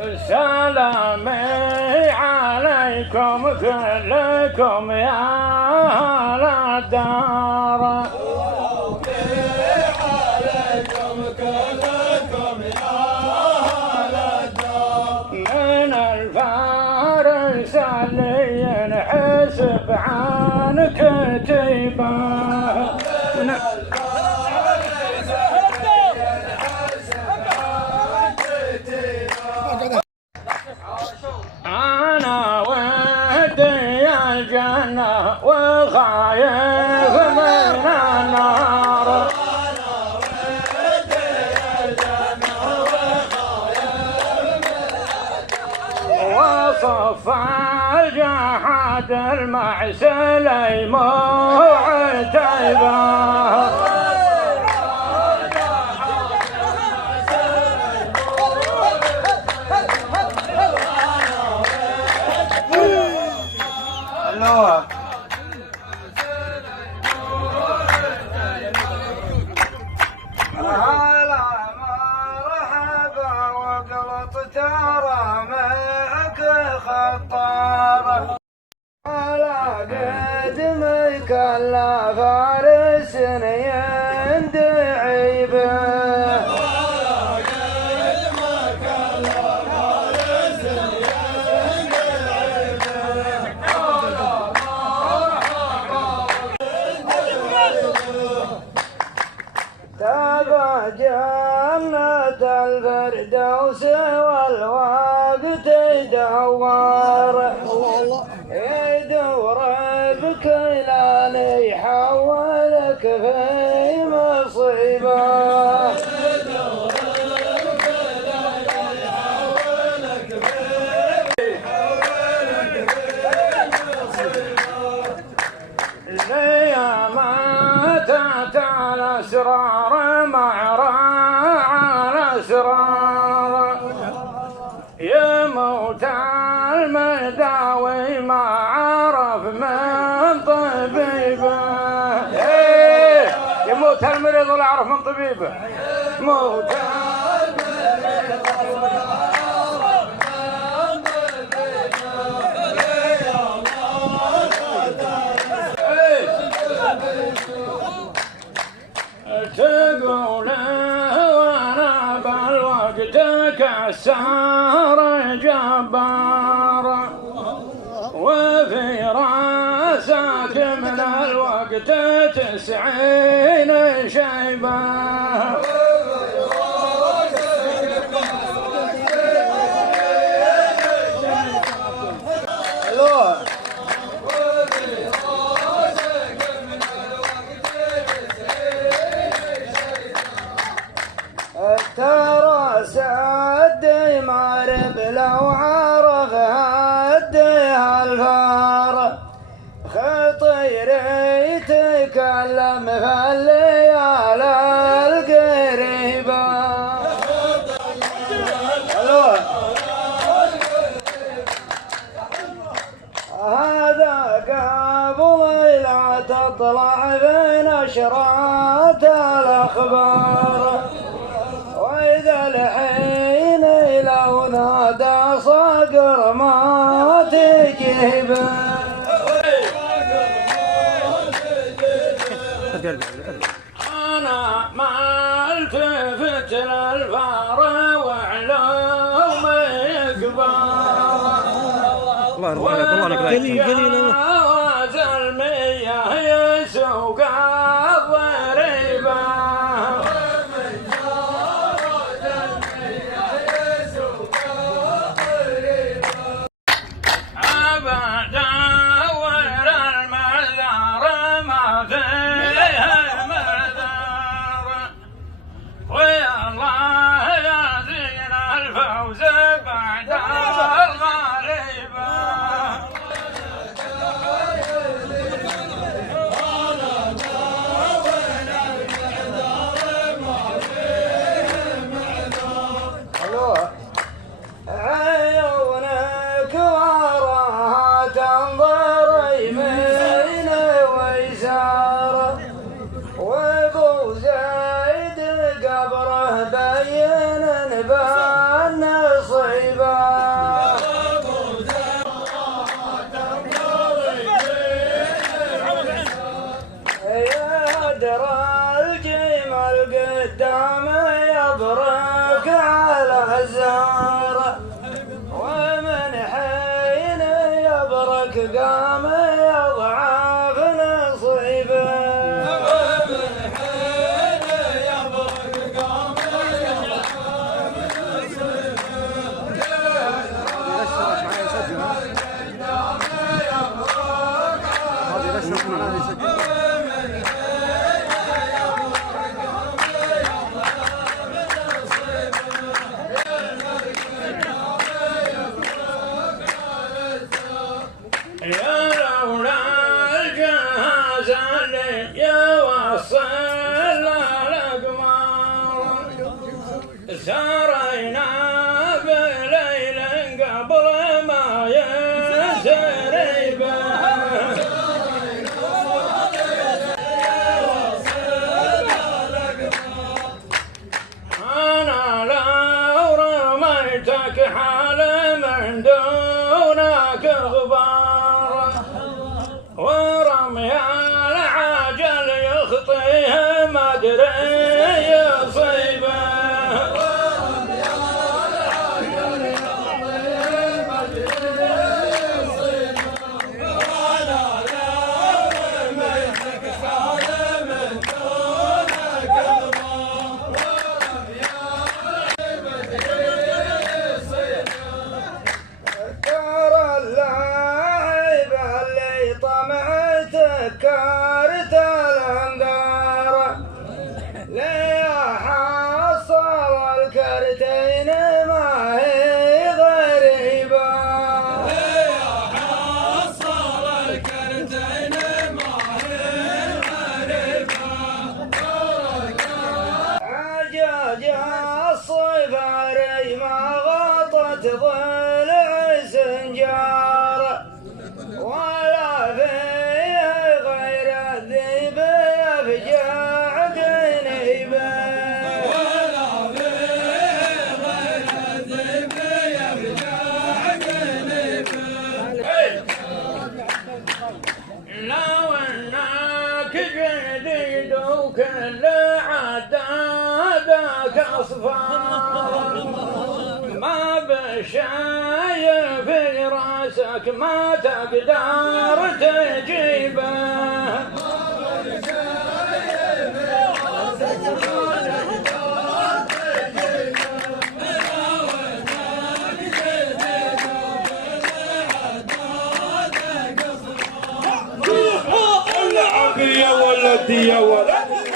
سلامي عليكم كلكم يا أهل الدار. عليكم كلكم يا أهل الدار. من الفارس اللي ينحسب عن كتيبه أنا ودي الجنة وخايف من النار. وصف الجحد المعسلي معتيبه. هلا مرحبا وقلط ترى معك خطارة. على قدمك لا فارس يندعي به. تبع جنة الفردوس والوقت يدور يدور بك لاني يحولك في مصيبة. الأسرار مع راعى الأسرار يموت المداوي ما عرف من طبيبه. يموت المريض ولا عرف من طبيبه. موت تقول وانا بالوقت كسار جبار وفي راسك من الوقت 90 شيبة. ترى سدي مارب لو عرف هديها الفار خطيري يتكلم في الليالي القريبة. هذا قبل لا تطلع في نشرات الأخبار. وإذا الحين لو نادى صقر ما تجيبه. أنا ما التفت للفار وعلوم يكبر. الله جاوز المياه يسوق الضريبة. عيونك وراها تنظر يمين ويسار وابو زيد قبره بين بالنصيبه. سرينا بليل قبل ما يسري به أنا لو رميتك حال من دونك غبار ورمي العجل يخطيه مدري يصيبه كارت الانذار ليه حصل الكرتين ما هي غريبة ليه حصل الكرتين ما هي غريبة عجاج الصفاري ما غطت ضلع سنجار ولا في لو انك جديد وكل عدادك اصفار ما بشايف في راسك ما تقدر تجيبه يا ولدي يا ولد